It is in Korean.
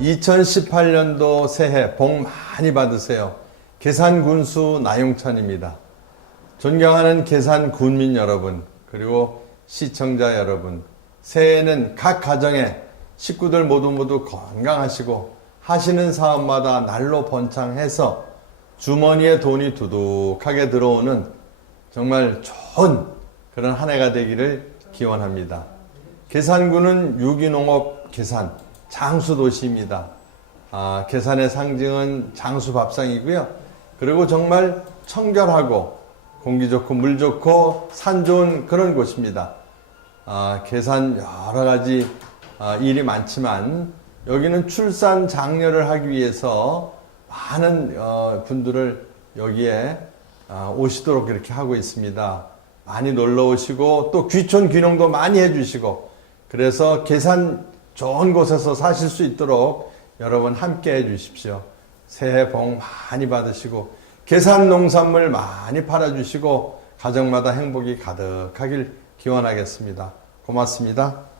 (2018년도) 새해 복 많이 받으세요 계산군수 나용천입니다 존경하는 계산 군민 여러분, 그리고 시청자 여러분, 새해에는 각 가정에 식구들 모두 모두 건강하시고 하시는 사업마다 날로 번창해서 주머니에 돈이 두둑하게 들어오는 정말 좋은 그런 한 해가 되기를 기원합니다. 계산군은 유기농업 계산 장수도시입니다. 아, 계산의 상징은 장수밥상이고요. 그리고 정말 청결하고 공기 좋고 물 좋고 산 좋은 그런 곳입니다. 아, 계산 여러 가지 아, 일이 많지만 여기는 출산 장려를 하기 위해서 많은 어, 분들을 여기에 아, 오시도록 이렇게 하고 있습니다. 많이 놀러 오시고 또 귀촌 귀농도 많이 해주시고 그래서 계산 좋은 곳에서 사실 수 있도록 여러분 함께 해 주십시오. 새해 복 많이 받으시고 계산 농산물 많이 팔아 주시고 가정마다 행복이 가득하길 기원하겠습니다. 고맙습니다.